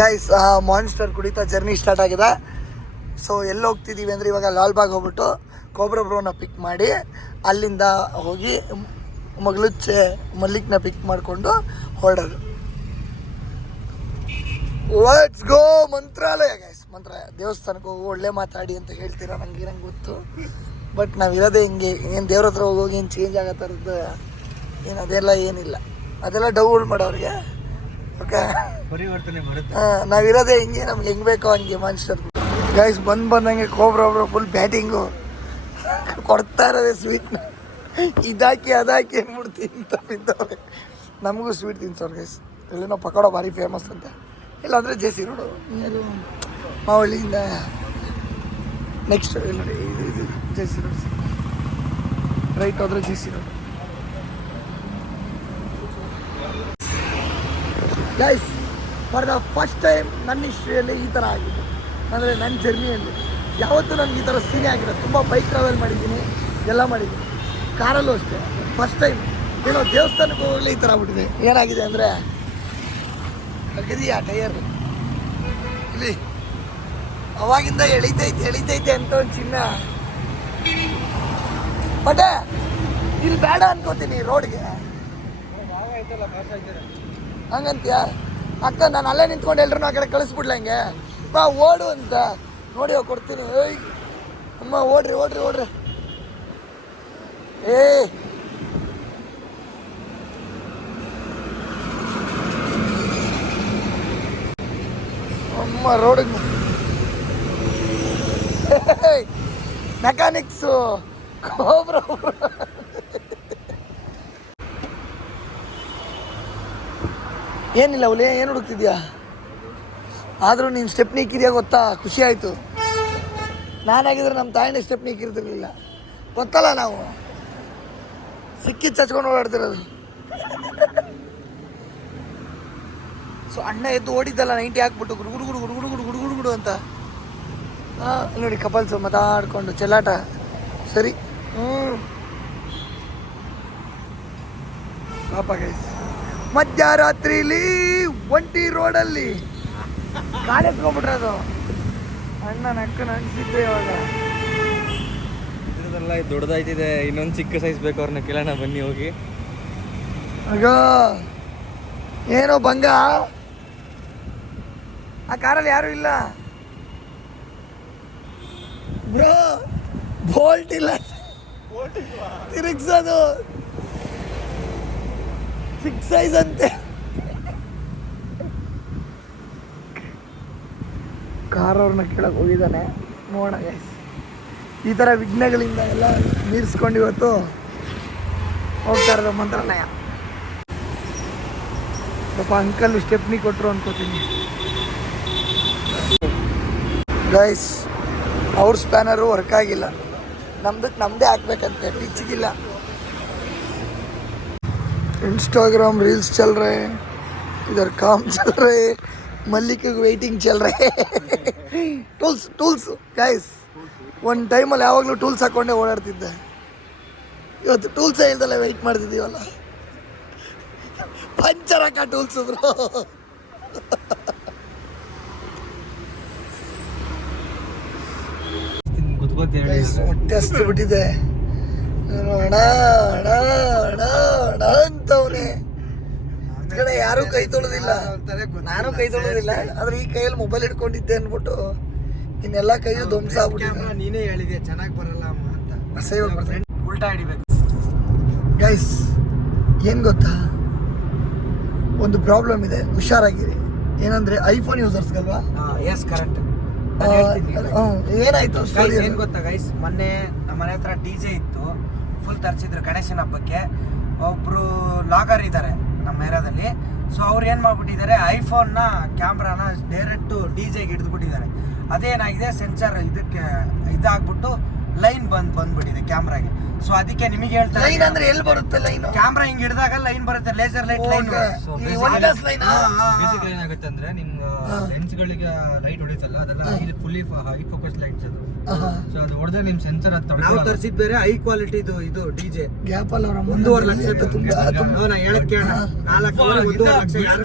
Guys monster ಕುಡಿತಾ journey start ಆಗಿದೆ. So ಎಲ್ಲಿ ಹೋಗ್ತಿದ್ದೀವಿ ಅಂದರೆ ಇವಾಗ ಲಾಲ್ಬಾಗ್ ಹೋಗ್ಬಿಟ್ಟು ಕೋಬ್ರಾ ಬ್ರೋನ ಪಿಕ್ ಮಾಡಿ ಅಲ್ಲಿಂದ ಹೋಗಿ ಮಗಲುಚ್ಚೆ ಮಲ್ಲಿಕ್ನ ಪಿಕ್ ಮಾಡಿಕೊಂಡು ಹೊರಡೋದು. Let's go Mantralaya guys Mantralaya. ದೇವಸ್ಥಾನಕ್ಕೆ ಹೋಗಿ, ಒಳ್ಳೆ ಮಾತಾಡಿ ಅಂತ ಹೇಳ್ತೀರಾ? ನಂಗೆ ನಂಗೆ ಗೊತ್ತು. ಬಟ್ ನಾವಿರೋದೇ ಹಿಂಗೆ. ಏನು ದೇವ್ರ ಹತ್ರ ಹೋಗಿ ಏನು ಚೇಂಜ್ ಆಗೋ ಥರದ್ದು ಏನು ಅದೆಲ್ಲ ಏನಿಲ್ಲ. ಅದೆಲ್ಲ ಡೌಲ್ ಮಾಡೋರಿಗೆ. ಓಕೆ ಪರಿವರ್ತನೆ ಬರುತ್ತೆ. ನಾವಿರೋದೇ ಹಿಂಗೆ ನಮ್ಗೆ ಹೆಂಗೆ ಬೇಕೋ ಹಂಗೆ ಮನುಷ್ಯರು. ಗೈಸ್ ಬಂದು ಬಂದಂಗೆ ಕೋಬ್ರ ಒಬ್ರು ಫುಲ್ ಬ್ಯಾಟಿಂಗು ಕೊಡ್ತಾ ಇರೋದೇ ಸ್ವೀಟ್ನ ಇದಾಕಿ ಅದಾಕಿ ಅಂದ್ಬಿಟ್ಟು ತಿಂತ ಬಿದ್ದವ್ರೆ. ನಮಗೂ ಸ್ವೀಟ್ ತಿನ್ಸೋರು ಗೈಸ್ ಇಲ್ಲೇನೋ ಪಕೋಡ ಭಾರಿ ಫೇಮಸ್ ಅಂತ. ಇಲ್ಲಾಂದರೆ ಜೆ ಸಿ ರೋಡು ಮಾವಳಿಯಿಂದ ಮಾವಳ್ಳಿಯಿಂದ ನೆಕ್ಸ್ಟ್ ಇಲ್ಲಿ ನೋಡಿ ಇದು ಇದು ಜೆ ಸಿ ರೋಡ್ ರೈಟ್ ಹೋದ್ರೆ J C road guys for the first time ನನ್ನ ಹಿಸ್ಟ್ರಿಯಲ್ಲಿ ಈ ಥರ ಆಗಿದೆ. ಅಂದರೆ ನನ್ನ ಜರ್ನಿಯಲ್ಲಿ ಯಾವತ್ತೂ ನನಗೆ ಈ ಥರ ಸೀನೆ ಆಗಿಲ್ಲ. ತುಂಬ ಬೈಕ್ ಟ್ರಾವೆಲ್ ಮಾಡಿದ್ದೀನಿ. ಎಲ್ಲ ಮಾಡಿದ್ದೀನಿ. ಕಾರಲ್ಲೂ ಅಷ್ಟೇ. ಫಸ್ಟ್ ಟೈಮ್ ಏನೋ ದೇವಸ್ಥಾನಕ್ಕೆ ಹೋಗಲಿ ಈ ಥರ ಆಗ್ಬಿಟ್ಟಿದೆ. ಏನಾಗಿದೆ ಅಂದರೆ ಆ ಟೈಯರ್ ಇಲ್ಲಿ, ಅವಾಗಿಂದ ಎಳಿತೈತೆ ಎಳಿತೈತೆ ಅಂತ ಒಂದು ಚಿನ್ನ. ಬಟ್ ಇಲ್ಲಿ ಬೇಡ ಅನ್ಕೋತೀನಿ ರೋಡ್ಗೆ ಹಂಗಂತೀಯ ಅಕ್ಕ ನಾನು ಅಲ್ಲೇ ನಿಂತ್ಕೊಂಡು ಎಲ್ರು ಆ ಕಡೆ ಕಳಿಸ್ಬಿಡ್ಲ ಹಂಗೆ ಬಾ ಓಡು ಅಂತ ನೋಡಿ ಹೋಗ್ ಕೊಡ್ತೀನಿ ಏಯ್ ಅಮ್ಮ ಓಡ್ರಿ ಓಡ್ರಿ ಓಡ್ರಿ ಏ ಅಮ್ಮ ರೋಡಿಗೆ ಮೆಕ್ಯಾನಿಕ್ಸು ಕೋಬ್ರ ಏನಿಲ್ಲ ಅವಲೇ ಏನು ಹುಡುಕ್ತಿದ್ಯಾ? ಆದರೂ ನೀನು ಸ್ಟೆಪ್ನಿ ಇಕ್ಕಿದ್ಯಾ ಗೊತ್ತಾ? ಖುಷಿ ಆಯಿತು. ನಾನಾಗಿದ್ರೆ ನಮ್ಮ ತಾಯಿನೇ ಸ್ಟೆಪ್ನಿ ಇಕ್ಕಿರ್ತಿರ್ಲಿಲ್ಲ ಗೊತ್ತಲ್ಲ ನಾವು? ಸಿಕ್ಕಿ ಚಚ್ಕೊಂಡು ಓಡಾಡ್ತಿರೋದು. ಸೊ ಅಣ್ಣ ಎದ್ದು ಓಡಿದ್ದಲ್ಲ, ನೈಂಟಿ ಹಾಕ್ಬಿಟ್ಟು ಗುಡು ಗುಡು ಗುಡುಗುಡು ಗುಡು ಗುಡು ಗುಡು ಗುಡು ಅಂತ. ಹಾಂ ನೋಡಿ, ಕಪಲ್ಸು ಮಾತಾಡಿಕೊಂಡು, ಚೆಲ್ಲಾಟ. ಸರಿ. ಹ್ಞೂ ಪಾಪ ಗೈಸ್ ಮಧ್ಯರಾತ್ರಿಲಿ ಒಂಟಿ ರೋಡಲ್ಲಿ. ಅದು. ಅಣ್ಣ ನಕ್ಕನ ಅನ್ಸಿದ್ದೆ ಇವಾಗ. ದೊಡ್ಡದಾಯ್ತಿದೆ ಇನ್ನೊಂದು ಚಿಕ್ಕ ಸೈಜ್ ಬೇಕು ಅವ್ರನ್ನ ಕೇಳೋಣ ಬನ್ನಿ ಹೋಗಿ. ಆಗ ಏನೋ ಭಂಗ? ಆ ಕಾರಲ್ಲಿ ಯಾರು ಇಲ್ಲ. ಬ್ರೋ ಬೋಲ್ಟ್ ಇಲ್ಲ. ತಿರುಗ್ಸೋದು. ಸಿಕ್ಸ್ ಸೈಜ್ ಅಂತೆ. ಕಾರ್ ಅವ್ರನ್ನ ಕೇಳಕ್ ಹೋಗಿದ್ದಾನೆ. ನೋಡೋಣ ಗೈಸ್ ಈ ಥರ ವಿಘ್ನಗಳಿಂದ ಎಲ್ಲ ಮೀರಿಸ್ಕೊಂಡು ಇವತ್ತು ಹೋಗ್ತಾ ಇರೋದು ಮಂತ್ರಾಲಯ. ಸ್ವಲ್ಪ ಅಂಕಲ್ ಸ್ಟೆಪ್ನಿ ಕೊಟ್ಟರು ಅನ್ಕೋತೀನಿ. ಗೈಸ್ ಅವ್ರ ಸ್ಪ್ಯಾನರು ವರ್ಕ್ ಆಗಿಲ್ಲ. ನಮ್ದಕ್ಕೆ ನಮ್ಮದೇ ಹಾಕ್ಬೇಕಂತೆ ಪಿಚ್ಚಿಗಿಲ್ಲ इंस्टाग्राम रील्स चल रहे हैं इधर काम चल रहे हैं मल्लिक ವೇಟಿಂಗ್ ಚಲ್ ರೇ ಟೂಲ್ಸ್ ಟೂಲ್ಸ್ ಗೈಸ್ ಒಂದು ಟೈಮಲ್ಲಿ ಯಾವಾಗಲೂ ಟೂಲ್ಸ್ ಹಾಕ್ಕೊಂಡೇ ಓಡಾಡ್ತಿದ್ದೆ ಇವತ್ತು ಟೂಲ್ಸೇ ಇಲ್ದಲ್ಲ ವೆಯ್ಟ್ ಮಾಡ್ತಿದ್ದೀವಲ್ಲ ಪಂಚರ್ ಹಾಕ ಟೂಲ್ಸ್ ಬ್ರೋ ಗೊತ್ತೇಳಿ ಗೈಸ್ ಹೊಟ್ಟೆ ಹಸ್ತು ಬಿಟ್ಟಿದೆ ಅಡ ಹಣ ಹಣ ಹಣ ಕಡೆ ಯಾರೂ ಕೈ ತೊಳೆದಿಲ್ಲ ನಾನು ಕೈ ತೊಳೆದಿಲ್ಲ ಆದ್ರೆ ಈ ಕೈಯಲ್ಲಿ ಮೊಬೈಲ್ ಇಟ್ಕೊಂಡಿದ್ದೆ ಅಂದ್ಬಿಟ್ಟು ಇನ್ನೆಲ್ಲ ಕೈಯು ಧ್ವಂಸ ಆಗ್ಬಿಟ್ಟಿದೆ ನೀನೇ ಹೇಳಿದೆ ಚೆನ್ನಾಗಿ ಬರಲ್ಲ ಅಮ್ಮ ಅಂತ ಅಸಹ್ಯ ಬರ್ತದೆ ಉಲ್ಟಾ ಹಿಡಿಬೇಕು ಗೈಸ್ ಏನು ಗೊತ್ತಾ ಒಂದು ಪ್ರಾಬ್ಲಮ್ ಇದೆ ಹುಷಾರಾಗಿರಿ ಏನಂದ್ರೆ ಐಫೋನ್ ಯೂಸರ್ಸ್ಗಲ್ವಾ ಎಸ್ ಕರೆಕ್ಟ್ ಏನಾಯ್ತು ಏನು ಏನ್ ಗೊತ್ತಾ ಗೈಸ್ ಮೊನ್ನೆ ನಮ್ಮ ಮನೆ ಹತ್ರ ಡಿ ಜೆ ಇತ್ತು ಫುಲ್ ತರಿಸಿದ್ರು ಗಣೇಶನ ಹಬ್ಬಕ್ಕೆ. ಒಬ್ಬರು ಲಾಗರ್ ಇದ್ದಾರೆ ನಮ್ಮ ಏರಿಯಾದಲ್ಲಿ. ಸೊ ಅವ್ರು ಏನು ಮಾಡ್ಬಿಟ್ಟಿದ್ದಾರೆ ಐಫೋನ್ನ ಕ್ಯಾಮ್ರಾನ ಡೈರೆಕ್ಟು ಡಿ ಜೆಗೆ ಹಿಡಿದ್ಬಿಟ್ಟಿದ್ದಾರೆ. ಅದೇನಾಗಿದೆ ಸೆನ್ಸರ್ ಇದಕ್ಕೆ ಇದಾಗ್ಬಿಟ್ಟು ಲೈನ್ ಬಂದ್ ಬಂದ್ಬಿಟ್ಟಿದೆ ಕ್ಯಾಮ್ರಾಗೆ ಸೊ ಅದಕ್ಕೆ ನಿಮಗೆ ಹೇಳ್ತಾರೆ ಲೈನ್ ಅಂದ್ರೆ ಎಲ್ಲಿ ಬರುತ್ತೆ ಲೈನ್ ಕ್ಯಾಮ್ರಾ ಹಿಂಗ್ ಹಿಡಿದಾಗ ಲೈನ್ ಬರುತ್ತೆ ಲೇಸರ್ ಲೈಟ್ ಲೈನ್? ಬೇಸಿಕಲಿ ಏನಾಗುತ್ತೆ ಅಂದ್ರೆ ನಿಮ್ ಲೆನ್ಸ್ ಗಳಿಗೆ ಲೈಟ್ ಹೊಡಿತಲ್ಲ ಅದೆಲ್ಲ ಫುಲ್ಲಿ ಹೈ ಫೋಕಸ್ ಲೈಟ್ಸ್ ಅದು. ಸೊ ಅದು ಹೊಡೆದ್ರೆ ನಿಮ್ ಸೆನ್ಸರ್ ಅದು ನಾವು ತರಿಸಿದ್ ಬೇರೆ ಹೈ ಕ್ವಾಲಿಟಿ ಇದು ಡಿಜೆ ಗ್ಯಾಪ್ ಅಲ್ಲಿ ಅವರ ಒಂದೂವರೆ ಲಕ್ಷ ತುಂಬಾ ತುಂಬಾ ನಾ ಹೇಳಕ್ ಕೇಳ ನಾಲ್ಕು ಒಂದೂವರೆ ಲಕ್ಷ ಯಾರು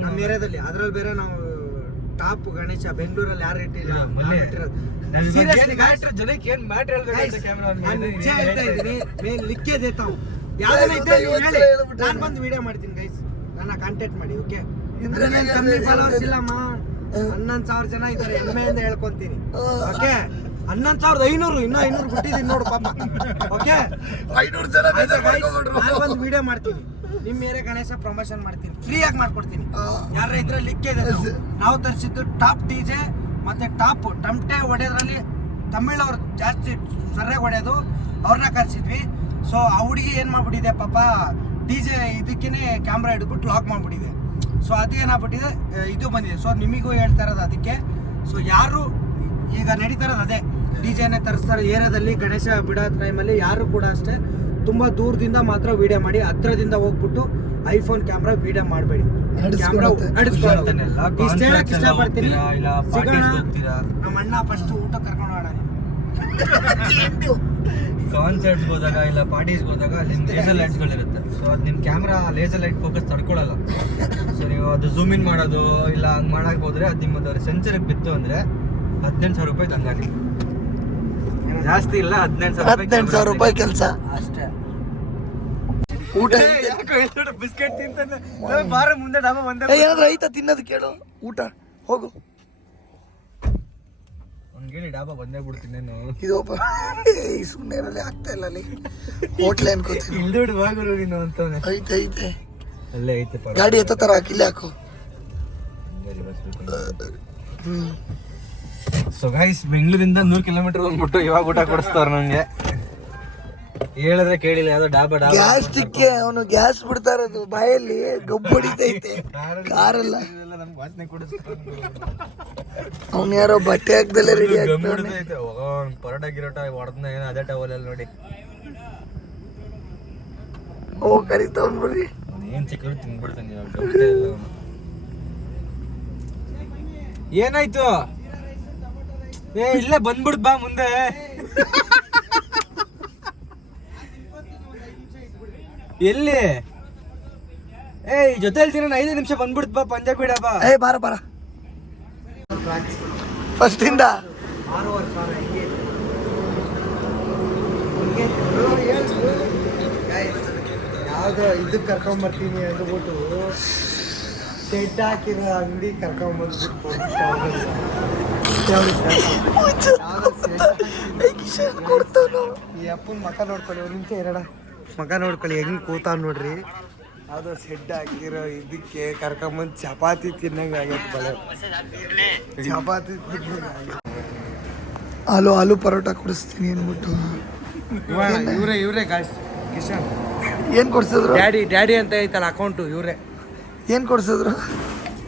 ನಮ್ಮ ಏರಿಯಾದಲ್ಲಿ ಅದ್ರಲ್ಲಿ ಬೇರೆ ನಾವು ಟಾಪ್ ಗಣೇಶ ಬೆಂಗಳೂರಲ್ಲಿ ಯಾರು ಇಟ್ಟಿಲ್ಲ? ನಾನು matter, ಜನಕ್ಕೆ ಏನ್ ಮ್ಯಾಟ್ರ್ ಹೇಳ್ಬೇಕು ನಾನ್ ನಿಜ ಹೇಳ್ತಾ ಇದ್ದೀನಿ ಮೇನ್ ಲಿಕ್ಕೇ ದೇತಾವ್ ಯಾವ್ದನ್ನ ಇದ್ರೆ ನೀವು ಹೇಳಿ. ನಾನು ಬಂದು ವಿಡಿಯೋ ಮಾಡ್ತೀನಿ ಗೈಸ್ ನನ್ನ ಕಾಂಟ್ಯಾಕ್ಟ್ ಮಾಡಿ ಓಕೆ ಇದ್ರೆ ಕಮ್ಮಿ ಫಾಲೋವರ್ಸ್ ಇಲ್ಲಮ್ಮ. ಹನ್ನೊಂದು ಸಾವಿರ ಜನ ಇದ್ದಾರೆ ಹೆಮ್ಮೆಯಿಂದ ಹೇಳ್ಕೊಂತೀನಿ. ಓಕೆ ಹನ್ನೊಂದು ಸಾವಿರದ ಐನೂರು ಇನ್ನೂ ಐನೂರು ಬಿಟ್ಟಿದ್ದೀನಿ ನೋಡು ಪಾಪ ಓಕೆ ಐನೂರು ಜನ. ನಾನು ಒಂದು ವಿಡಿಯೋ ಮಾಡ್ತೀನಿ. ನಿಮ್ಮ ಏರಿಯಾ ಗಣೇಶ ಪ್ರಮೋಷನ್ ಮಾಡ್ತೀನಿ. ಫ್ರೀ ಆಗಿ ಮಾಡ್ಕೊಡ್ತೀನಿ. ಯಾರ ಇದ್ರೆ ಲಿಕ್ಕೇ ಇದೆ ನಾವು. ನಾವು ತರಿಸಿದ್ದು ಟಾಪ್ ಡಿ ಜೆ ಮತ್ತೆ ಟಾಪ್ ಟಮಟೆ ಹೊಡೆಯೋದ್ರಲ್ಲಿ ತಮಿಳವ್ರು ಜಾಸ್ತಿ ಸರಿಯಾಗಿ ಹೊಡೆಯೋದು ಅವ್ರನ್ನ ಕರ್ಸಿದ್ವಿ. ಸೊ ಆ ಹುಡುಗಿ ಏನು ಮಾಡ್ಬಿಟ್ಟಿದೆ ಪಾಪ ಡಿ ಜೆ ಇದಕ್ಕೇನೆ ಕ್ಯಾಮ್ರಾ ಹಿಡ್ಬಿಟ್ಟು ಲಾಕ್ ಮಾಡ್ಬಿಟ್ಟಿದೆ. ಸೊ ಅದು ಏನಾಗ್ಬಿಟ್ಟಿದೆ ಆ, ಇದು ಬಂದಿದೆ. ಸೊ ನಿಮಗೂ ಹೇಳ್ತಾ ಇರೋದು ಅದಕ್ಕೆ. ಸೊ ಯಾರು ಈಗ ನಡೀತಾ ಇರೋದು ಅದೇ. ಡಿ ಜೆನೇ ತರಿಸ್ತಾರೆ. ಏರಿಯಾದಲ್ಲಿ ಗಣೇಶ ಬಿಡೋ ಟೈಮಲ್ಲಿ ಯಾರು ಕೂಡ ಅಷ್ಟೇ ತುಂಬ ದೂರದಿಂದ ಮಾತ್ರ ವೀಡಿಯೋ ಮಾಡಿ ಹತ್ರದಿಂದ ಹೋಗ್ಬಿಟ್ಟು ಐಫೋನ್ ಕ್ಯಾಮ್ರಾ ವಿಡಿಯೋ ಮಾಡಬೇಡಿ. ಇಷ್ಟ ಹೇಳಕ್ ಇಷ್ಟಪಡ್ತೀನಿ. ಇಲ್ಲ ಸಿಗೋಣ. ನಮ್ಮ ಅಣ್ಣ ಫಸ್ಟ್ ಊಟ ಕರ್ಕೊಂಡು ಹೋಗೋಣ ಕಾನ್ಸರ್ಟ್ಸ್ ಹೋದಾಗ ಇಲ್ಲ ಪಾರ್ಟೀಸ್ ಹೋದಾಗ ಅಲ್ಲಿ ಲೇಸರ್ ಲೈಟ್ಸ್ಗಳಿರುತ್ತೆ ಸೊ ಅದು ನಿಮ್ಮ ಕ್ಯಾಮ್ರಾ ಲೇಸರ್ ಲೈಟ್ ಫೋಕಸ್ ತಡ್ಕೊಳ್ಳಲ್ಲ. ಸೊ ನೀವು ಅದು ಝೂಮ್ ಇನ್ ಮಾಡೋದು ಇಲ್ಲ ಹಂಗೆ ಮಾಡಕ್ಕೆ ಹೋದ್ರೆ ಅದು ನಿಮ್ಮದು ಸೆನ್ಸರ್ಗೆ ಬಿತ್ತು ಅಂದ್ರೆ ಹದಿನೆಂಟು ಸಾವಿರ ರೂಪಾಯಿ ಹಂಗಾಗಿ ಜಾಸ್ತಿ ಇಲ್ಲ ಹದಿನೆಂಟು ಸಾವಿರ ಹದಿನೆಂಟು ಸಾವಿರ ರೂಪಾಯಿ ಕೆಲಸ. ಅಷ್ಟೇ. ಊಟ. ಬಿಸ್ಕೆಟ್ ತಿಂತಾನೆ? ಬಾರ ಮುಂದೆ ಡಾಬಾ ಬಂದೆ ಏನಾದ್ರು ಐತಾ ತಿನ್ನೋದು ಕೇಳು. ಊಟ ಹೋಗು. ಅವ್ನಿಗೆ ಹೇಳಿ ಡಾಬಾ ಬಂದೇ ಬಿಡ್ತೀನಿ ನಾನು. ಇದು ಈ ಸುಮ್ಮನೆ ಇರಲಿ ಆಗ್ತಾ ಇಲ್ಲ ಅಲ್ಲಿ. ಹೋಟ್ಲೆ ಅನ್ಕೋತೀನಿ ಇಲ್ದೋಡು ಬಾಗುರು ನೀನು ಅಂತಾನೆ ಐತೆ ಐತೆ. ಅಲ್ಲೇ ಐತೆ ಗಾಡಿ ಎತ್ತ ತರ ಹಾಕು ಹ್ಮ್ ಸೊ ಗೈಸ್ ಬೆಂಗಳೂರಿಂದ ನೂರು ಕಿಲೋಮೀಟರ್ ಬಂದ್ಬಿಟ್ಟು ಇವಾಗ ಊಟ ಕೊಡಿಸ್ತಾರೆ ನಂಗೆ ಹೇಳಿದ್ರೆ ಕೇಳಿಲ್ಲ ಯಾವ್ದೋ ಡಾಬಾ ಡಾಬಾ ಗ್ಯಾಸ್ಟಿಕ್ಗೆ ಅವನು ಗ್ಯಾಸ್ ಬಿಡ್ತಾ ಇರೋದು ಬಾಯಲ್ಲಿ ಗಬ್ಬು ಹೊಡಿತೈತೆ ಕಾರಲ್ಲ. ವಾಸನೆ ಅವ್ನು ಯಾರೋ ಬಟ್ಟೆ ಹಾಕ್ದಲ್ಲೇ ರೆಡಿ ಆಗ್ತಾನೆ. ಪರೋಟ ಗಿರೋಟ ಹೊಡೆದ್ನ ಏನೋ ಅದೇ ಟವಲಲ್ಲಿ ನೋಡಿ. ಓ ಕರಿತಾವ್ ಬರ್ರಿ ಏನು ಚಿಕ್ಕರು ತಿನ್ಬಿಡ್ತಾನೆ. ಏನಾಯ್ತು? ಏ ಇಲ್ಲೇ ಬಂದ್ಬಿಡ್ತ್ ಬಾ ಮುಂದೆ. ಎಲ್ಲಿ? ಏಯ್ ಜೊತೆಲಿ ತಿನ್ನ ಐದು ನಿಮಿಷ ಬಂದ್ಬಿಡ್ತು ಬಾ ಪಂಜಾಬ್ ಬಿಡ ಬಾ. ಏ ಬಾರ ಬಾರ. ಫಸ್ಟ್ ಇಂದ ಆರೂವರೆ ಸಾವಿರ ಹಿಂಗೆ ಯಾವುದೋ ಇದಕ್ಕೆ ಕರ್ಕೊಂಬರ್ತೀನಿ ಅಂದ್ಬಿಟ್ಟು ಶೆಡ್ ಹಾಕಿರೋ ಅಂಗಡಿ ಕರ್ಕೊಂಬಂದ್ಬಿಟ್ಟು ಕೊಡ್ತಾನು? ಈ ಅಪ್ಪನ ಮಕ್ಕ ನೋಡ್ಕೊಳ್ಳಿ ಒಂದು ನಿಮಿಷ ಎರಡ ಮಕ ನೋಡ್ಕೊಳ್ಳಿ ಹೆಂಗ್ ಕೂತ ನೋಡ್ರಿ. ಅದು ಸೆಡ್ ಹಾಕಿರೋ ಇದಕ್ಕೆ ಕರ್ಕೊಂಬಂದು ಚಪಾತಿ ತಿನ್ನಂಗೆ ಆಗೈತೆ ಬಳೆ. ಚಪಾತಿ ಆಲೂ ಆಲೂ ಪರೋಟ ಕೊಡಿಸ್ತೀನಿ ಅಂದ್ಬಿಟ್ಟು. ಇವರೇ ಇವರೇ ಗಾಯ್ಸ್ ಕಿಶನ್. ಏನ್ ಕೊಡ್ಸಿದ್ರು? ಡ್ಯಾಡಿ ಡ್ಯಾಡಿ ಅಂತ ಐತಲ್ಲ ಅಕೌಂಟು ಇವರೇ. ಏನ್ ಕೊಡ್ಸಿದ್ರು?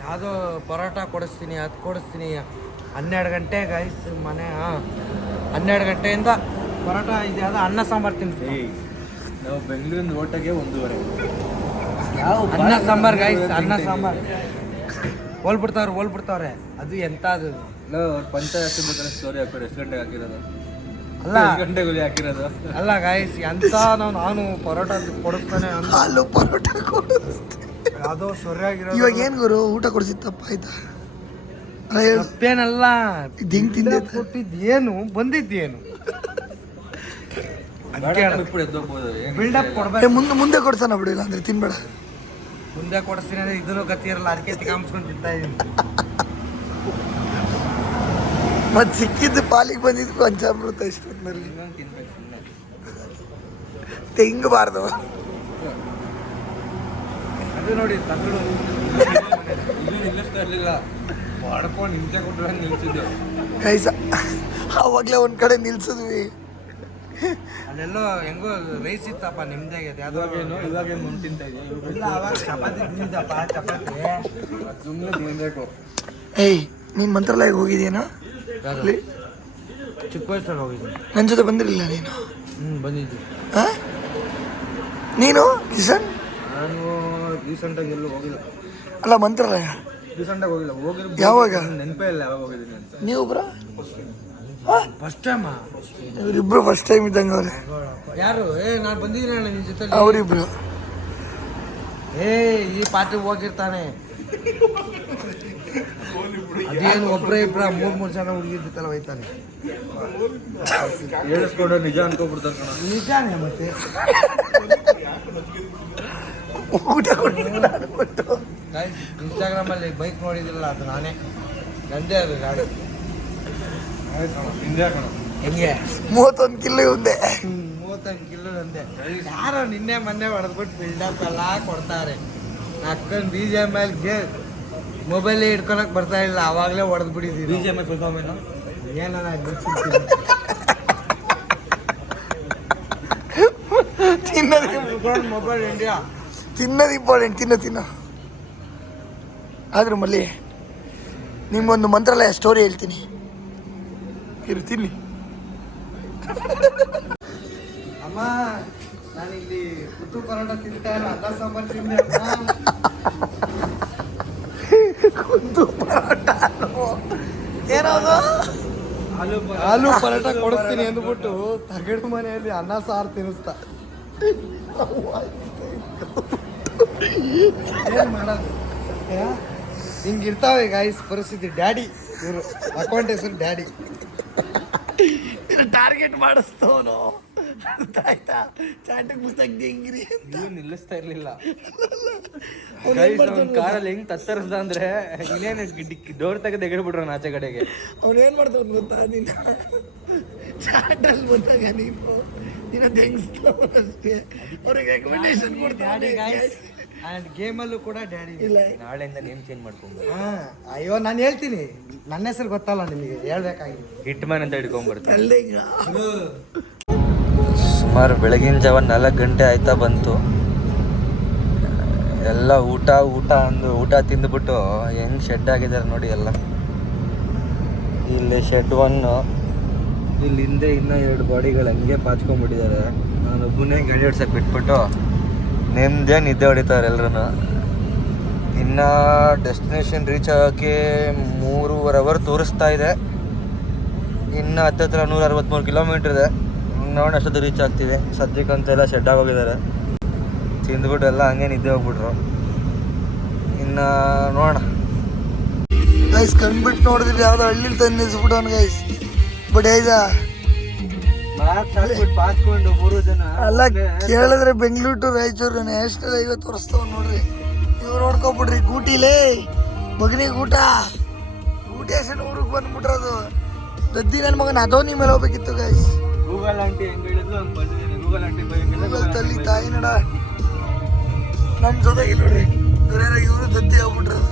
ಯಾವುದೋ ಪರೋಟ ಕೊಡಿಸ್ತೀನಿ ಅದು ಕೊಡಿಸ್ತೀನಿ. ಹನ್ನೆರಡು ಗಂಟೆ ಗಾಯ್ಸ್ ಮನೆ ಹಾಂ. ಹನ್ನೆರಡು ಗಂಟೆಯಿಂದ ಪರೋಟ ಇದು ಯಾವುದೋ ಅನ್ನ ಸಾಂಬಾರು ತಿನ್ನಿಸ್ತೀನಿ ನಾವು ಬೆಂಗಳೂರಿನ ಓಟಗೆ ಒಂದೂವರೆ. ಅನ್ನ ಸಾಂಬಾರ್ ಗೈಸ್ ಅನ್ನ ಸಾಂಬಾರ್. ಹೋಲ್ಬಿಡ್ತಾವ್ರೆ ಹೋಲ್ಬಿಡ್ತಾವ್ರೆ. ಅದು ಎಂತ ಅದು ಪಂಚಾಯತ್ ಬೇಕಾದ್ರೆ ಸ್ಟೋರಿ ಹಾಕೋರು ಎಷ್ಟು ಗಂಟೆಗೆ ಹಾಕಿರೋದು? ಅಲ್ಲ. ಗಂಟೆ ಗುಲಿ ಹಾಕಿರೋದು? ಅಲ್ಲ ಗಾಯ್ಸ್ ಎಂತ ನಾವು ನಾನು ಪರೋಟ ಕೊಡಿಸ್ತಾನೆ ಅಲ್ಲೂ ಪರೋಟ ಅದು ಯಾವುದೋ ಸೊರ್ಯಾಗಿರೋ ಇವಾಗ ಏನು ಗುರು? ಊಟ ಕೊಡಿಸಿತ್ತಪ್ಪ ಆಯ್ತಾ ತಪ್ಪೇನಲ್ಲ. ಹೆಂಗ್ ತಿಂದೆ ಕೊಟ್ಟಿದ್ದೇನು ಬಂದಿದ್ದೇನು ಬಿಟ್ಬಿಡು ಎದ್ದೋಗ್ಬೋದು ಏನು ಬಿಲ್ಡಪ್ ಏ, ಕೊಡ್ಬೇಕು ಮುಂದೆ ಮುಂದೆ ಕೊಡ್ತಾನ ಬಿಡು ಇಲ್ಲ ಅಂದ್ರೆ ತಿನ್ಬೇಡ. ಮುಂದೆ ಕೊಡಿಸ್ತೀನಿ ಅಂದ್ರೆ ಇದನ್ನು ಗತಿ ಇರಲ್ಲ ಅದಕ್ಕೆ ತಿಕಾಮ್ಸ್ಕೊಂಡು ತಿಂತಾ ಇದೀನಿ. ಮತ್ ಸಿಕ್ಕಿದ್ದು ಪಾಲಿಗೆ ಬಂದಿದ್ದು ಪಂಚಾಮೃತ ಇಷ್ಟೊತ್ತಿನಲ್ಲಿ. ತೆಂಗಬಾರ್ದು ಅದು ನೋಡಿ ತಗಡು ಇದು ನಿಲ್ಲಿಸ್ತಾ ಇರಲಿಲ್ಲ. ಮಾಡ್ಕೊಂಡು ಹಿಂಸೆ ಕೊಟ್ಟರೆ ನಿಲ್ಸಿದ್ದು ಕೈಸ ಅವಾಗ್ಲೇ ಒಂದ್ ಕಡೆ ನಿಲ್ಸಿದ್ವಿ. ಅಲ್ಲೆಲ್ಲೋ ಹೆಂಗೋ ರೈಸ್ ಇತ್ತಪ್ಪ ನಿಮ್ದೇ ಆಗೈತೆ ಯಾವ್ದೋ ಇವಾಗೇನು ಮುಂದೆ ತಿಂತ ಇಲ್ಲ ಅವಾಗ ಚಪಾತಿ ತಿಂದಿದ್ದಪ್ಪ ಚಪಾತಿ. ಸುಮ್ಮನೆ ತಿನ್ಬೇಕು. ಏಯ್ ನೀನ್ ಮಂತ್ರಾಲಯಕ್ಕೆ ಹೋಗಿದ್ಯೇನೋ ಅಲ್ಲಿ ಚಿಕ್ಕ ವಯಸ್ಸಲ್ಲಿ ಹೋಗಿದ್ದೀನಿ. ನನ್ನ ಜೊತೆ ಬಂದಿರಲಿಲ್ಲ ನೀನು? ಹ್ಞೂ ಬಂದಿದ್ದೆ. ಹಾ ನೀನು? ಕಿಸನ್ ನಾನು ರೀಸೆಂಟಾಗಿ ಎಲ್ಲೂ ಹೋಗಿಲ್ಲ. ಅಲ್ಲ ಮಂತ್ರಾಲಯ. ರೀಸೆಂಟಾಗಿ ಹೋಗಿಲ್ಲ. ಹೋಗಿರೋ ಯಾವಾಗ? ನೆನಪೇ ಇಲ್ಲ ಯಾವಾಗ ಹೋಗಿದ್ದೀನಿ ಅಂತ. ನೀವು ಬ್ರ ಫಸ್ಟ್ ಟೈಮ್ ಇವರಿಬ್ರು ಫಸ್ಟ್ ಟೈಮ್ ಇದ್ದಂಗೆ ಅವ್ರೆ. ಯಾರು? ಏ ನಾನು ಬಂದಿದ್ದೀನಿ ನಿನ್ನ ಜೊತೆ ಅವರಿಬ್ರು. ಏ ಈ ಪಾರ್ಟಿ ಹೋಗಿರ್ತಾನೆ. ಅದೇನು ಒಬ್ಬರೇ ಇಬ್ಬರ ಮೂರು ಮೂರು ಜನ ಹುಡುಗಿರ್ಬೇಕಲ್ಲ ಹೋಯ್ತಾನೆ ಹೇಳಿಸ್ಕೊಂಡು ನಿಜ ಅನ್ಕೊಬಿಡ್ತಾನೆ ನಿಜಾನೇ ಮತ್ತೆ? ಊಟ ಕೊಟ್ಟು ಇನ್ಸ್ಟಾಗ್ರಾಮ್ ಅಲ್ಲಿ ಬೈಕ್ ನೋಡಿದಿಲ್ಲ ಅದು ನಾನೇ. ನಂದೇ ಅದು ಗಾಡಿ. ಹೆಂಗೆ? ಮೂವತ್ತೊಂದು ಕಿಲೋ ಒಂದೇ ಮೂವತ್ತೊಂದು ಕಿಲೋ ಒಂದೇ ಯಾರೋ ನಿನ್ನೆ ಮೊನ್ನೆ ಹೊಡೆದ್ಬಿಟ್ಟು ಬಿಲ್ಡಪ್ ಎಲ್ಲ ಕೊಡ್ತಾರೆ. ಅಕ್ಕನ್ ಬಿ ಜಿ ಎಂ ಎಲ್ಗೆ ಮೊಬೈಲ್ ಹಿಡ್ಕೊಳಕ್ ಬರ್ತಾ ಇಲ್ಲ ಅವಾಗಲೇ ಹೊಡೆದ್ ಬಿ ಬಿಟ್ಟಿದ್ದೀವಿ ಜಿ ಎಂ ಎ ಫುಲ್ ಫಾರ್ಮ್ ಏನು ತಿನ್ನೋದು ಮೊಬೈಲ್ ಇಂಡಿಯಾ ತಿನ್ನೋದು ಇಂಪಾರ್ಟೆಂಟ್ ತಿನ್ನೋ ತಿನ್ನೋ. ಆದ್ರೂ ಮಲ್ಲಿ ನಿಮ್ಮೊಂದು ಮಂತ್ರಾಲಯ ಸ್ಟೋರಿ ಹೇಳ್ತೀನಿ. ಇರು ತಿನ್ನಿ ಅಮ್ಮ ನಾನಿಲ್ಲಿ ಕುತ್ತು ಪರೋಟ ತಿಂತಾ ಇಲ್ಲ ಅನ್ನ ಸಾಂಬಾರ್ ತಿಂದೆ ಒಂದು ಪರೋಟ ಏನದು? ಆಲೂ ಆಲೂ ಪರೋಟ ಕೊಡಿಸ್ತೀನಿ ಅಂದ್ಬಿಟ್ಟು ತಗಡು ಮನೆಯಲ್ಲಿ ಅನ್ನ ಸಾರು ತಿನ್ನಿಸ್ತಾ. ಏನ್ ಮಾಡೋದು? ಹಿಂಗಿರ್ತಾವೆ ಗಾಯ್ಸ್ ಪರಿಸ್ಥಿತಿ. ಡ್ಯಾಡಿ ಇವರು ಅಕೌಂಟ್ ಹೆಸರು ಡ್ಯಾಡಿ. ಟಾರ್ಗೆಟ್ ಮಾಡಿಸ್ತವನು. ಅರ್ಥ ಆಯ್ತಾ? ಚಾಟಕ್ ಪುಸ್ತಕ ಹೆಂಗಿರಿ ಅಂತ. ಇವ್ನು ನಿಲ್ಲಿಸ್ತಾ ಇರ್ಲಿಲ್ಲ. ಅವ್ನು ಏನ್ ಮಾಡ್ತಾನೆ ಕಾರಲ್ಲಿ ಹೆಂಗ್ ತತ್ತರಿಸ್ದ ಅಂದ್ರೆ ಇನ್ನೇನು ಡೋರ್ ತೆಗೆದು ಎಗಡ್ಬಿಟ್ರು ಆಚೆ ಕಡೆಗೆ. ಅವ್ನು ಏನ್ ಮಾಡ್ತಾವ್ ಗೊತ್ತಾ? ನಿನ್ನ ಚಾಟಲ್ಲಿ ಬಂದಾಗ ನೀನು ನಿನ್ನ ತೆಗಿಸ್ತಾವ ಅಷ್ಟೇ ಅವ್ರಿಗೆ ರೆಕಮೆಂಡೇಶನ್ ಕೊಡ್ತಾನೆ ಗಾಯ್ಸ್ ಆ್ಯಂಡ್ ಗೇಮಲ್ಲೂ ಕೂಡ ಡ್ಯಾಡಿ ಇಲ್ಲ. ನಾಳೆಯಿಂದ ನೇಮ್ ಚೇಂಜ್ ಮಾಡ್ಕೊಂಡು ಹಾ ಅಯ್ಯೋ ನಾನು ಹೇಳ್ತೀನಿ. ನನ್ನ ಹೆಸರು ಗೊತ್ತಲ್ಲ ನಿಮಗೆ ಹೇಳ್ಬೇಕಾಗಿ ಹಿಟ್ ಮ್ಯಾನ್ ಅಂತ ಹಿಡ್ಕೊಂಡ್ಬರ್ತಾರೆ ಅಲ್ಲಿಗ. ಸುಮಾರು ಬೆಳಗಿನ ಜಾವ ನಾಲ್ಕು ಗಂಟೆ ಆಯ್ತಾ ಬಂತು. ಎಲ್ಲ ಊಟ ಊಟ ಅಂದು ಊಟ ತಿಂದ್ಬಿಟ್ಟು ಹೆಂಗ್ ಶೆಡ್ ಆಗಿದ್ದಾರೆ ನೋಡಿ ಎಲ್ಲ. ಇಲ್ಲಿ ಶೆಡ್ ಒನ್ನು ಇಲ್ಲಿ ಹಿಂದೆ ಇನ್ನೂ ಎರಡು ಬಾಡಿಗಳು ಹಂಗೆ ಪಾಚ್ಕೊಂಡ್ಬಿಟ್ಟಿದ್ದಾರೆ ನಾನು ಒಬ್ಬನೇ ಗಾಡಿ ಓಡ್ಸಕ್ಕೆ ಬಿಟ್ಬಿಟ್ಟು ನೆಮ್ಮದೇ ನಿದ್ದೆ ಹೊಡಿತಾರೆ ಎಲ್ಲರೂ ಇನ್ನು ಡೆಸ್ಟಿನೇಷನ್ ರೀಚ್ ಆಗೋಕ್ಕೆ ಮೂರುವರೆ ಅವರ್ ತೋರಿಸ್ತಾ ಇದೆ. ಇನ್ನು ಹತ್ತತ್ರ ನೂರ ಅರವತ್ತ್ಮೂರು ಕಿಲೋಮೀಟ್ರ್ ಇದೆ ನೋಡೋಣ ಅಷ್ಟೊತ್ತು ರೀಚ್ ಆಗ್ತಿದೆ. ಸದ್ಯಕ್ಕಂತೆಲ್ಲ ಶೆಡ್ ಆಗೋಗಿದ್ದಾರೆ ತಿಂದ್ಬಿಟ್ಟು ಎಲ್ಲ ಹಂಗೆ ನಿದ್ದೆ ಹೋಗ್ಬಿಟ್ರು. ಇನ್ನು ನೋಡೋಣ. ಗೈಸ್ ಕಂಡ್ಬಿಟ್ಟು ನೋಡಿದ್ರೆ ಯಾವುದೋ ಹಳ್ಳಿಲಿ ತಂದು ನಿಲ್ಸ್ಬಿಟ್ಟವನು ಗೈಸ್ ಬಟ್ ಏಜಾ ಅಲ್ಲ ಕೇಳಿದ್ರೆ Bengaluru to Raichur national highway ತೋರಿಸ್ತಾವ ನೋಡ್ರಿ. ಇವ್ರು ನೋಡ್ಕೊಬಿಡ್ರಿ ಗೂಟಿಲೇ. ಮಗನಿಗೆ ಊಟ. ಊಟ ಹೆಸರು ಊರಿಗೆ ಬಂದ್ಬಿಟ್ರದು. ದದ್ದಿ ನನ್ನ ಮಗನ ಅದೋ ನಿಮ್ಮ ಮೇಲೆ ಹೋಗ್ಬೇಕಿತ್ತು ಗೈಸ್ ಗೂಗಲ್ ಆಂಟಿ ಹೆಂಗ್ ಹೇಳಿದ್ರು ಹಂಗೆ ಬಂದಿದ್ದೀನಿ. ಗೂಗಲ್ ಆಂಟಿ ಗೂಗಲ್ ತಲ್ಲಿ ತಾಯಿ ನಡ. ನಮ್ಮ ಜೊತೆಗೆ ನೋಡ್ರಿ. ಇವ್ರ್ಯಾರ ಇವರು ದದ್ದಿ ಆಗ್ಬಿಟ್ರದು.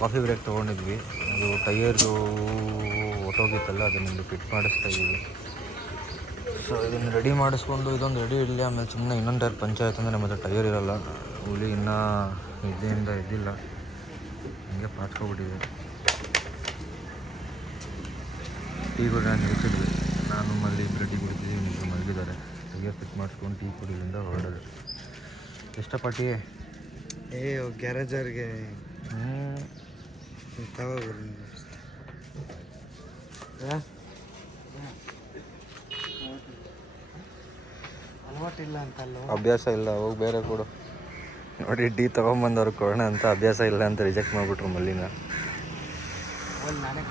Coffee break ತೊಗೊಂಡಿದ್ವಿ. ಅದು ಟೈಯರು ಹೊಟ್ಟೋಗಿತ್ತಲ್ಲ ಅದನ್ನ ಫಿಟ್ ಮಾಡಿಸ್ತಾ ಇದ್ದೀವಿ ಸೊ ಇದನ್ನು ರೆಡಿ ಮಾಡಿಸ್ಕೊಂಡು ಇದೊಂದು ರೆಡಿ ಇರಲಿ ಆಮೇಲೆ ಸುಮ್ಮನೆ ಇನ್ನೊಂದು ಟೈರ್ ಪಂಚಾಯತ್ ಅಂದರೆ ಮತ್ತೆ ಟೈರ್ ಇರೋಲ್ಲ. ಹುಲಿ ಇನ್ನೂ ಇದರಿಂದ ಇದ್ದಿಲ್ಲ. ಹಿಂಗೆ ಪಾಟ್ಕೊಬಿಟ್ಟಿದೆ ಟೀ ಕೂಡ ನಾನು ನಿಲ್ಸಿದ್ವಿ ನಾನು ಮಲ್ಲಿ ಇಬ್ಬರು ಟೀ ಕುಡಿತಿದ್ದೀವಿ ನಿಮ್ಮ ಮಲಗಿದ್ದಾರೆ. ಹೀಗೆ ಫಿಟ್ ಮಾಡಿಸ್ಕೊಂಡು ಟೀ ಕುಡಿಲಿಂದ ಹೊರಡೋದು ಎಷ್ಟಪ್ಪ ಟೀ? ಏ ಗ್ಯಾರೇಜರ್ಗೆ ಹ್ಞೂ ಅಲವಾಟಿಲ್ಲ ಅಂತಲ್ಲ ಅಭ್ಯಾಸ ಇಲ್ಲ ಹೋಗಿ ಬೇರೆ ಕೊಡು. ನೋಡಿ ಡಿ ತೊಗೊಂಬಂದವ್ರು ಕೊಡೋಣ ಅಂತ ಅಭ್ಯಾಸ ಇಲ್ಲ ಅಂತ ರಿಜೆಕ್ಟ್ ಮಾಡಿಬಿಟ್ರು ಮಲ್ಲಿನ. ನಾನೇ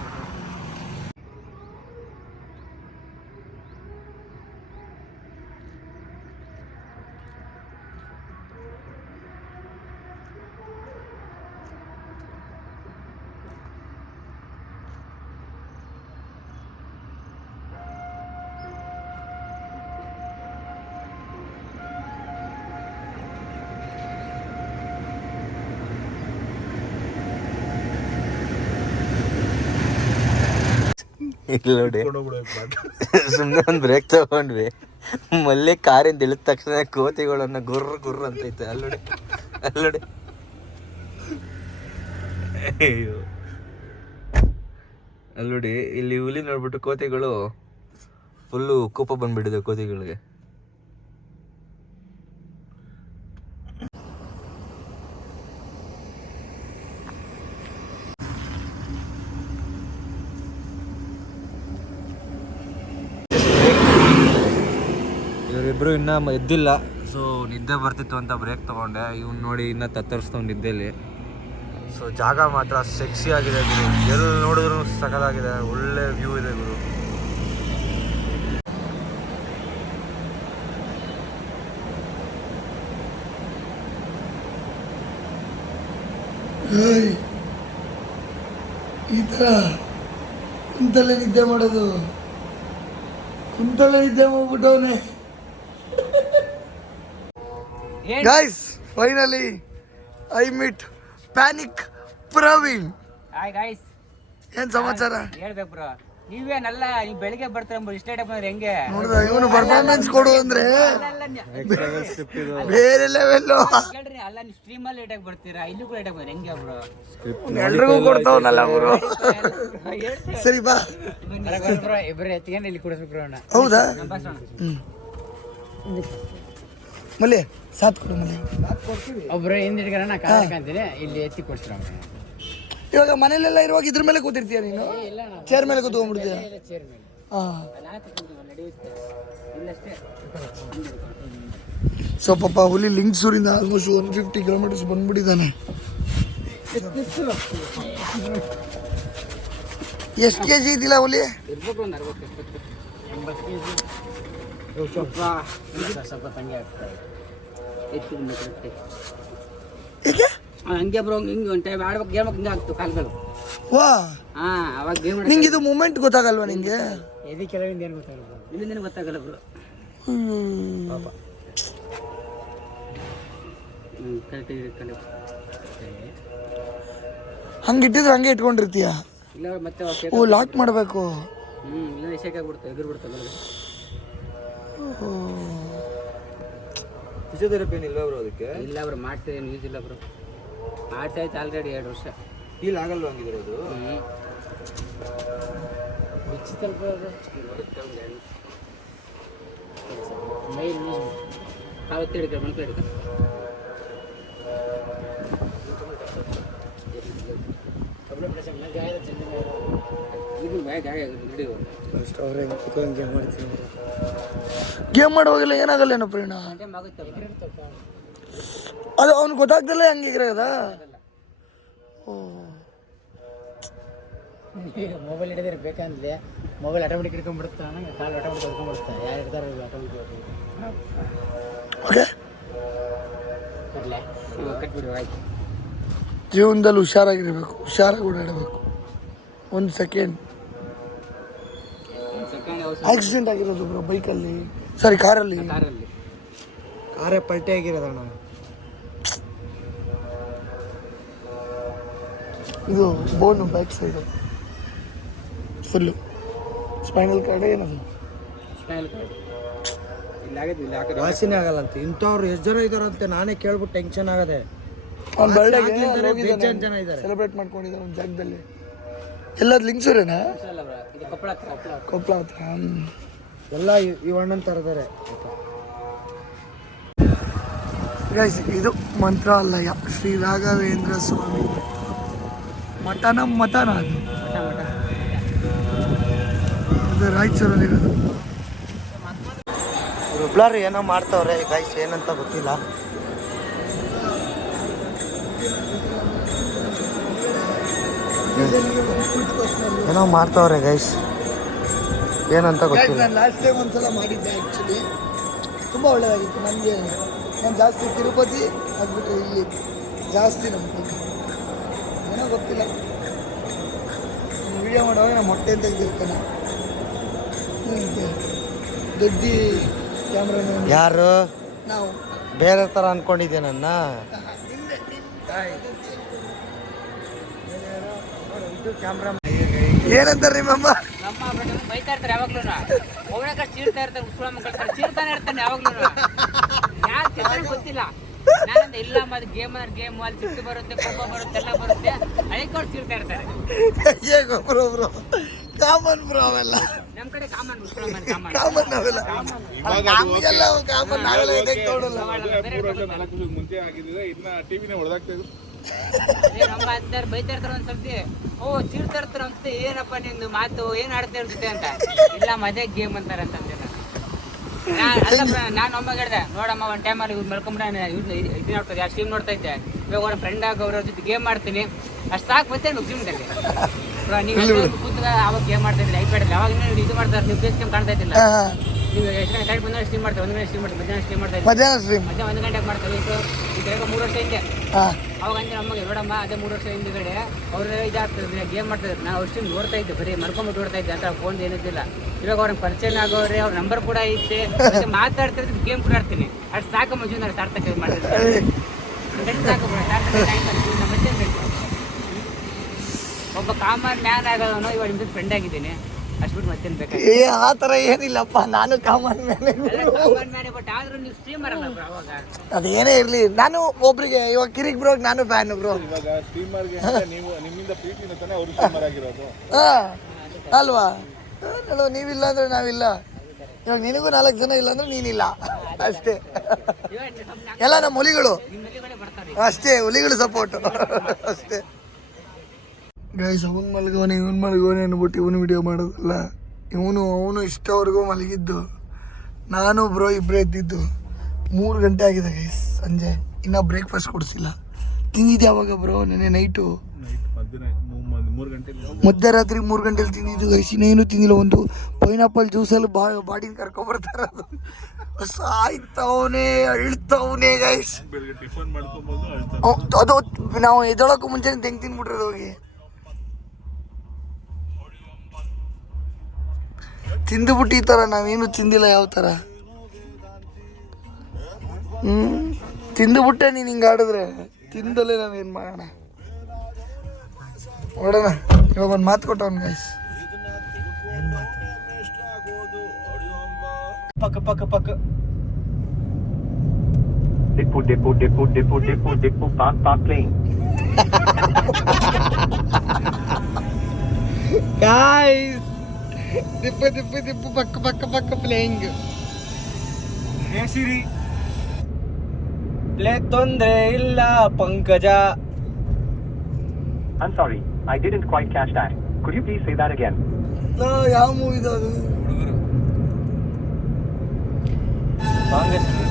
ಇಲ್ಲ ನೋಡಿ. ಸುಮ್ಮನೆ ಒಂದು ಬ್ರೇಕ್ ತಗೊಂಡ್ವಿ. ಮಲ್ಲಿ ಕಾರಿಂದ ಇಳಿದ ತಕ್ಷಣ ಕೋತಿಗಳನ್ನ ಗುರ್ರ ಗುರ್ರ ಅಂತೈತೆ. ಅಲ್ಲೋಡಿ ಅಲ್ಲೋಡಿ ಅಯ್ಯೋ. ಅಲ್ಲೋಡಿ ಇಲ್ಲಿ ಹುಲಿ ನೋಡ್ಬಿಟ್ಟು ಕೋತಿಗಳು ಫುಲ್ಲು ಕೋಪ ಬಂದ್ಬಿಟ್ಟಿದೆ ಕೋತಿಗಳಿಗೆ. ಇವರಿಬ್ರು ಇನ್ನ ಎದ್ದಿಲ್ಲ. ಸೊ ನಿದ್ದೆ ಬರ್ತಿತ್ತು ಅಂತ ಬ್ರೇಕ್ ತಗೊಂಡೆ. ಇವ್ನು ನೋಡಿ ಇನ್ನ ತತ್ತರಿಸ್ತಾವ್ ನಿದ್ದೆಲಿ. ಸೊ ಜಾಗ ಮಾತ್ರ ಸೆಕ್ಸಿ ಆಗಿದೆ ಗುರು. ಎಲ್ಲಿ ನೋಡಿದ್ರು ಸಕಲಾಗಿದೆ ಒಳ್ಳೆ ವ್ಯೂ ಇದೆ ಗುರು. ಈ ಥರ ಕುಂತಲ್ಲೇ ನಿದ್ದೆ ಮಾಡೋದು. ಕುಂತಲ್ಲೇ ನಿದ್ದೆ ಮಾಡ್ಬಿಟ್ಟವನೆ. Guys finally I meet panic Praveen hi guys ಏನ್ ಸಮಾಚಾರ? ಹೇಳ್ಬೇಕು ಬ್ರೋ ನೀವೇನಲ್ಲ ನೀವು ಬೆಳಿಗ್ಗೆ ಬರ್ತೀರ ಇಷ್ಟೇ ಟೈಪ್ ಅಂದ್ರೆ ಹೆಂಗೆ? ನೋಡ್ದ ಇವನು ಪರ್ಫಾರ್ಮೆನ್ಸ್ ಕೊಡು ಅಂದ್ರೆ ಬೇರೆ ಲೆವೆಲ್ಲು ಕೇಳ್ರಿ ಅಲ್ಲ ನೀವು ಸ್ಟ್ರೀಮ್ ಅಲ್ಲಿ ಲೇಟಾಗಿ ಬರ್ತೀರಾ? ಇಲ್ಲೂ ಕೂಡ ಲೇಟಾಗಿ ಬಂದ್ರೆ ಹೆಂಗೆ ಬ್ರೋ ಎಲ್ರಿಗೂ ಕೊಡ್ತಾವನಲ್ಲ ಅವರು. ಸರಿ ಬಾ. ಬ್ರೋ ಇಬ್ಬರು ಎತ್ತಿಗೆ ಇಲ್ಲಿ ಕುಡಿಸ್ಬೇಕು ಹೌದಾ? ಮಲ್ಲಿ ಸಾತ್ ಕೊಡು ಮಲ್ಲಿ. ಒಬ್ರು ಹಿಂದಿಡ್ಗಾರ ನಾ ಇಲ್ಲಿ ಎತ್ತಿ ಕೊಡ್ತೀರ ಇವಾಗ ಮನೇಲೆಲ್ಲ ಇರುವಾಗ ಇದ್ರ ಮೇಲೆ ಕೂತಿರ್ತೀಯ ನೀನು? ಚೇರ್ ಮೇಲೆ ಕೂತ್ಕೊಂಡ್ಬಿಡ್ತೀಯ? ಸೊ ಪಾಪ ಹುಲಿ ಲಿಂಗ್ಸೂರಿಂದ ಆಲ್ಮೋಸ್ಟ್ ಒನ್ ಫಿಫ್ಟಿ ಕಿಲೋಮೀಟರ್ಸ್ ಬಂದ್ಬಿಟ್ಟಿದ್ದಾನೆ. ಎಷ್ಟು ಕೆ ಜಿ ಇದ್ದಿಲ್ಲ ಹುಲಿ? ಸ್ವಲ್ಪ ತಂಗೆ ಆಗ್ತದೆ ಎತ್ತಿ ಕರೆಕ್ಟ್ ಏಕೆ ಹಂಗೆ ಬ್ರೋ ಹಿಂಗೆ ಒಂದು ಟೈಮ್ ಆಡ್ಬೇಕು ಗೇಮ್ ಹಿಂಗೆ ಆಗ್ತು ಕಾಲ್ಗಳು ವಾ ಹಾ ಅವಾಗ ಗೇಮ್ ನಿಂಗೆ ಇದು ಮೂಮೆಂಟ್ ಗೊತ್ತಾಗಲ್ವಾ ನಿಂಗೆ ಎದಿ ಕೆಲವಿಂದ ಏನು ಗೊತ್ತಾಗಲ್ಲ ಇಲ್ಲಿಂದ ಗೊತ್ತಾಗಲ್ಲ ಬ್ರೋ ಹ್ಮ್. ಹ್ಞೂ ಕರೆಕ್ಟ್ ಇಟ್ಕೊಂಡು ಹಂಗೆ ಇಟ್ಟಿದ್ರೆ ಹಂಗೆ ಇಟ್ಕೊಂಡಿರ್ತೀಯ? ಇಲ್ಲ ಮತ್ತೆ ಓ ಲಾಕ್ ಮಾಡಬೇಕು. ಹ್ಞೂ ಇಲ್ಲ ಇಶಕ್ಕೆ ಆಗ್ಬಿಡ್ತು ಎದುರು ಬಿಡ್ತಲ್ಲ ಫಿಸಿಯೋಥೆರಪಿ ಇಲ್ಲ ಬ್ರೋ ಅದಕ್ಕೆ? ಇಲ್ಲ ಬ್ರೋ ಮಾಡ್ತೀವಿ ಏನು ಯೂಸ್ ಇಲ್ಲ ಬ್ರೋ. ಮಾಡ್ತಾ ಇತ್ತು ಆಲ್ರೆಡಿ ಎರಡು ವರ್ಷ. ಫೀಲ್ ಆಗಲ್ವಾ ಹಂಗಿದ್ರೆ ಅದು? ಬಿಚ್ಚಿತಲ್ಪ ಮೈ ಯೂಸ್ ಕಾಲು ಹಿಡ್ಕ ಮನ್ಕ ಹಿಡ್ಕ. ಗೇಮ್ ಮಾಡುವಾಗೆಲ್ಲ ಏನಾಗಲ್ಲ ಏನೋ ಆಗುತ್ತೆ ಅದು ಅವ್ನು ಗೊತ್ತಾಗ್ದಲ್ಲ ಹಂಗೆ ಈಗ ಓ. ಮೊಬೈಲ್ ಹಿಡಿದ್ರೆ ಬೇಕಂದ್ರೆ ಮೊಬೈಲ್ ಆಟೋಮೆಟಿಕ್ ಹಿಡ್ಕೊಂಡ್ಬಿಡುತ್ತೆ. ನಂಗೆ ಕಾಲು ಆಟೋಮೆಟಿಕ್ ಹಿಡ್ಕೊಂಡ್ಬಿಡುತ್ತೆ. ಯಾರು ಇರ್ತಾರೆ ಆಟೋಮೆಟಿಕ್ ಓಕೆ. ಜೀವನದಲ್ಲಿ ಹುಷಾರಾಗಿರ್ಬೇಕು ಹುಷಾರಾಗಿ ಓಡಾಡಬೇಕು. ಒಂದು ಸೆಕೆಂಡ್ ಒಂದು ಸೆಕೆಂಡ್ ಅವಸರ ಆಕ್ಸಿಡೆಂಟ್ ಆಗಿರೋದು ಬ್ರೋ ಬೈಕಲ್ಲಿ ಸಾರಿ ಕಾರಲ್ಲಿ ಕಾರಲ್ಲಿ ಕಾರೇ ಪಲ್ಟಿ ಆಗಿರೋದಣ್ಣ ಇದು bone back side full spinal cord ಏನದು? ಸ್ಪೈನಲ್ ಕಾರ್ಡ್ ಇಲ್ಲಿ ಆಗಿದೆ ಇಲ್ಲಿ ಹಾಕಿದ್ರೆ ವಾಸಿನೇ ಆಗಲ್ಲ ಅಂತ. ಇಂಥವ್ರು ಎಷ್ಟು ಜನ ಇದಾರಂತೆ ನಾನೇ ಕೇಳ್ಬಿಟ್ಟು ಟೆನ್ಷನ್ ಆಗದೆ. ಅವ್ನ ಬರ್ಡೇಗೆ ಜನ ಇದ್ದಾರೆ. ಸೆಲೆಬ್ರೇಟ್ ಮಾಡ್ಕೊಂಡಿದ್ದಾರೆ ಒಂದು ಜಾಗದಲ್ಲಿ. ಎಲ್ಲದು ಲಿಂಗ್ಸೂರೇನಾ ಕೊಪ್ಪಳ ಹತ್ರ. ಎಲ್ಲ ಈ- ಅಣ್ಣನ ತರದಾರೆ. ಗೈಸ್ ಇದು ಮಂತ್ರಾಲಯ ಶ್ರೀ ರಾಘವೇಂದ್ರ ಸ್ವಾಮಿ. ಮಠನ ಮಠನ ಅದು? ಇದು ರಾಯಚೂರಲ್ಲಿರೋದು ಏನೋ ಮಾಡ್ತಾವ್ರೆ ಗೈಸ್ ಏನಂತ ಗೊತ್ತಿಲ್ಲ. ಏನೋ ಮಾಡ್ತಾವ್ರೆ ಗೈಸ್ ಏನಂತ ಗೊತ್ತಿಲ್ಲ. ನಾನು ಲಾಸ್ಟ್ ಟೈಮ್ ಒಂದ್ಸಲ ಮಾಡಿದ್ದೆ ಆ್ಯಕ್ಚುಲಿ ತುಂಬ ಒಳ್ಳೆಯದಾಗಿತ್ತು ನನಗೆ ನಾನು ಜಾಸ್ತಿ ತಿರುಪತಿ ಅದ್ಬಿಟ್ಟು ಇಲ್ಲಿ ಜಾಸ್ತಿ ನಮ್ಗೆ ಏನೋ ಗೊತ್ತಿಲ್ಲ. ವಿಡಿಯೋ ಮಾಡುವಾಗ ನಾನು ಮೊಟ್ಟೆ ತೆಗೆದಿರ್ತಾನೆ. ದೊಡ್ಡಿ ಕ್ಯಾಮ್ರಾ ಯಾರು? ನಾವು. ಬೇರೆ ತರ ಅಂದ್ಕೊಂಡಿದ್ದೆ ನನ್ನ? ಏನಂತಾರೆ ನಿಮ್ಮಮ್ಮ ನಮ್ಮ ಫ್ರೆಂಡ್ ಬೈತಾ ಇರ್ತಾರೆ ಯಾವಾಗ್ಲೂ ಒಬ್ಬನ ಚೀರ್ತಾ ಇರ್ತಾರೆ ಉಸ್ಳ ಮಕ್ಕಳ ಚೀರ್ತಾನೆ ಇರ್ತಾನೆ ಯಾವಾಗ್ಲೂ ಯಾಕೆ ಗೊತ್ತಿಲ್ಲ. ನಾನಂತ ಇಲ್ಲ ಅದು ಗೇಮ್ ಅಂದ್ರೆ ಗೇಮ್ ಅಲ್ಲಿ ಸಿಟ್ಟು ಬರುತ್ತೆ ಕೋಪ ಬರುತ್ತೆ ಎಲ್ಲ ಬರುತ್ತೆ. ಅದಕ್ಕೆ ಅವ್ರು ಚೀರ್ತಾ ಇರ್ತಾರೆ. ಹೇಗೋ ಬ್ರೋ ಬ್ರೋ ಕಾಮನ್ ಬ್ರೋ ಅವೆಲ್ಲ. ನಮ್ ಕಡೆ ಕಾಮನ್ ಉಸುಳ ಮನೆ ಕಾಮನ್ ಕಾಮನ್ ಅವೆಲ್ಲ. ನಮಗೆಲ್ಲ ಕಾಮನ್ ನಾವೆಲ್ಲ ಇದಕ್ಕೆ ನೋಡಲ್ಲ ಮುಂಚೆ ಆಗಿದ್ರೆ ಇನ್ನ ಟಿವಿನೇ ಹೊಡೆದಾಗ್ತಾ ಇದ್ರು. ನಮ್ಮ ಅಂತಾರೆ ಬೈತಾ ಇರ್ತಾರ ಒಂದ್ ಸರ್ತಿ ಓ ಚೀರ್ತಾ ಇರ್ತಾರ ಅಂತ, ಏನಪ್ಪ ನಿಂದು ಮಾತು, ಏನ್ ಆಡ್ತಾ ಇರ್ತದೆ ಅಂತ. ಇಲ್ಲ, ಮದ್ವೆ ಗೇಮ್ ಅಂತಾರೆ ಅಂತಂದೆ ನಾನು. ನಾನು ಅಮ್ಮ ಹೇಳ್ದೆ, ನೋಡಮ್ಮ, ಒಂದು ಟೈಮಲ್ಲಿ ಇವ್ರು ಮಲ್ಕೊಂಬಿಡ ಇದು ನೋಡ್ತಾರೆ ಆ ಸ್ಟ್ರೀಮ್ ನೋಡ್ತಾ ಇದ್ದೆ ಇವಾಗ ಫ್ರೆಂಡ್ ಆಗಿ ಅವ್ರ ಜೊತೆ ಗೇಮ್ ಮಾಡ್ತೀನಿ ಅಷ್ಟು ಸಾಕು ಮತ್ತೆ ಜಿಮ್ದಲ್ಲಿ ನೀವು ಕೂತಾಗ ಅವಾಗ ಗೇಮ್ ಮಾಡ್ತಾ ಇದ್ದಿಲ್ಲ ಐಪ್ಯಾಡಲ್ಲಿ ಅವಾಗ ಇದು ಮಾಡ್ತಾರೆ ನೀವು ಫೇಸ್ ಗೇಮ್ ಕಾಣ್ತಾ ಇದ್ದಿಲ್ಲ. ನೀವು ಎಷ್ಟು ಗಂಟೆ ಕರೆಕ್ಟ್ ಬಂದಾಗ ಸ್ಟ್ರೀಮ್ ಮಾಡ್ತಾರೆ? ಒಂದು ಗಂಟೆ ಸ್ಟ್ರೀಮ್ ಮಾಡ್ತಾರೆ? ಮಧ್ಯಾಹ್ನ ಸ್ಟ್ರೀಮ್ ಮಾಡ್ತಾ ಇದ್ದೆ ಮಧ್ಯಾಹ್ನ ಸ್ಟ್ರೀಮ್ ಮಧ್ಯಾಹ್ನ ಒಂದು ಗಂಟೆಗೆ ಮಾಡ್ತಾರೆ ಇದು ಈಗ ಮೂರು ವರ್ಷ ಹಿಂದೆ. ಹಾ. ಅವಾಗ ಅಂದ್ರೆ ನಮಗೆ ನೋಡಮ್ಮ ಅದೇ ಮೂರು ವರ್ಷ ಹಿಂದ್ಗಡೆ ಅವ್ರ ಇದಾಗ್ತದೆ ಗೇಮ್ ಮಾಡ್ತಾರೆ ನಾವು ಅಷ್ಟು ನೋಡ್ತಾ ಇದ್ದೆ ಬರೀ ಮರ್ಕೊಂಬಿಟ್ಟು ನೋಡ್ತಾ ಇದ್ದೆ ಅಂತ ಫೋನ್ ಏನಿದ್ದಿಲ್ಲ. ಇವಾಗ ಅವ್ರಿಗೆ ಪರಿಚಯ ಆಗೋರೆ ಅವ್ರ ನಂಬರ್ ಕೂಡ ಐತೆ. ಮತ್ತೆ ಮಾತಾಡ್ತಿರ್ತೀನಿ ಗೇಮ್ ಕೂಡ ಆಡ್ತೀನಿ. ಅಷ್ಟು ಸಾಕು ಮಂಜು ಸಾರ್ಥಕ ಮಾಡ್ತಾರೆ ಸಾಕು ಒಬ್ಬ ಕಾಮನ್ ಮ್ಯಾನ್ ಆಗೋನು ಇವಾಗ ನಿಮ್ದು ಫ್ರೆಂಡ್ ಆಗಿದ್ದೀನಿ. ಅಷ್ಟು ಬಿಟ್ಟು ಮತ್ತೇನು ಬೇಕಾಗಿ ಏ ಆ ಥರ ಏನಿಲ್ಲಪ್ಪ ನಾನು ಕಾಮನ್ ಮೇಲೆ ಕಾಮನ್ ಮ್ಯಾನ್ ಬಟ್ ಆದ್ರೂ ನೀವು ಸ್ಟ್ರೀಮರ್ ಅಲ್ಲ bro ಅವಾಗ. ಅದೇನೇ ಇರಲಿ ನಾನು ಒಬ್ರಿಗೆ ಇವಾಗ ಕಿರಿಕ್ ಬ್ರೋಗ್ ನಾನು ಫ್ಯಾನ್ ಬ್ರೋ ಇವಾಗ ಸ್ಟ್ರೀಮರ್ಗೆ ಅಂತ ನೀವು ನಿಮ್ಮಿಂದ ಪ್ರೀತಿನ ತಾನೇ ಅವರು ಸ್ಟ್ರೀಮರ್ ಆಗಿರೋದು. ಹಾ ಅಲ್ವಾ? ನೋಡು ನೀವಿಲ್ಲ ಅಂದ್ರೆ ನಾವಿಲ್ಲ. ಇವಾಗ ನಿನಗೂ ನಾಲ್ಕು ಜನ ಇಲ್ಲ ಅಂದ್ರೆ ನೀನಿಲ್ಲ. ಅಷ್ಟೇ. ಎಲ್ಲ ನಮ್ಮ ಹುಲಿಗಳು. ನಿಮ್ಮಲ್ಲಿಗಳೇ ಬರ್ತಾರೆ ಅಷ್ಟೇ ಹುಲಿಗಳು ಸಪೋರ್ಟ್ ಅಷ್ಟೇ. ಗೈಸ್ ಅವನ್ ಮಲಗವನೆ ಇವನ್ ಮಲಗವನೆ ಅನ್ಬಿಟ್ಟು ಇವನು ವಿಡಿಯೋ ಮಾಡೋದಲ್ಲ. ಇವನು ಅವನು ಇಷ್ಟವರೆಗೂ ಮಲಗಿದ್ದು. ನಾನು ಬ್ರೋ ಇಬ್ಬರೇ ಇದ್ದಿದ್ದು. ಮೂರು ಗಂಟೆ ಆಗಿದೆ ಗೈಸ್ ಸಂಜೆ. ಇನ್ನೂ ಬ್ರೇಕ್ಫಾಸ್ಟ್ ಕೊಡಿಸಿಲ್ಲ. ತಿಂದಿದ್ದು ಯಾವಾಗ ಬ್ರೋ ನೆನೆ ನೈಟು ಮಧ್ಯರಾತ್ರಿ ಮೂರು ಗಂಟೆಲಿ ತಿಂದಿದ್ದು ಗೈಸ್ ಇನ್ನೇನು ತಿಂದಿಲ್ಲ. ಒಂದು ಪೈನಾಪಲ್ ಜ್ಯೂಸಲ್ಲಿ ಬಾ ಬಾಡಿನ ಕರ್ಕೊಂಬರ್ತಾರೆ ಅದು. ಸಾಯ್ತವನೇ ಅಳ್ತವನೇ ಗೈಸ್ ಅದು ನಾವು ಎದೊಳಕ್ಕೂ ಮುಂಚೆ ತೆಂಗ್ ತಿನ್ಬಿಟ್ರೆ ಹೋಗಿ ತಿಂದುಬಿಟ್ಟು ಈ ಥರ ನಾವೇನು ತಿಂದಿಲ್ಲ ಯಾವ ಥರ? ಹ್ಮ್? ತಿಂದುಬಿಟ್ಟೆ ನೀನು ಹಿಂಗೆ ಆಡಿದ್ರೆ. ತಿಂದಲೇ ನಾವೇನು ಮಾಡೋಣ? ನೋಡೋಣ. ಇವಾಗ ಒಂದು ಮಾತು ಕೊಟ್ಟವನ್ ಗೈಸ್ ಪಕ್ಕ ಪಕ್ಕ ಪಕ್ಕ ಡಿಪ್ಪು ಡಿಪ್ಪು ಡಿಪ್ಪು ಡಿಪ್ಪು ಡಿಪ್ಪು ಡಿಪ್ಪು ಪಾಕ್ ಪಾಕ್. ಗಾಯ್ಸ್ ದಿಪ್ಪು ದಿಪ್ಪು ದಿಪ್ಪು ಪಕ್ಕ ಪಕ್ಕ ಪಕ್ಕ ಪ್ಲೇಯಿಂಗ್ ಸಿರಿ ಪ್ಲೇ ತೊಂದ್ರೆ ಇಲ್ಲ ಪಂಕಜ I'm sorry, I didn't quite catch that. Could you please say that again? ಯಾವ ಮೂವಿದು ಅದು ಸಾಂಗ್ ಹೆಸರು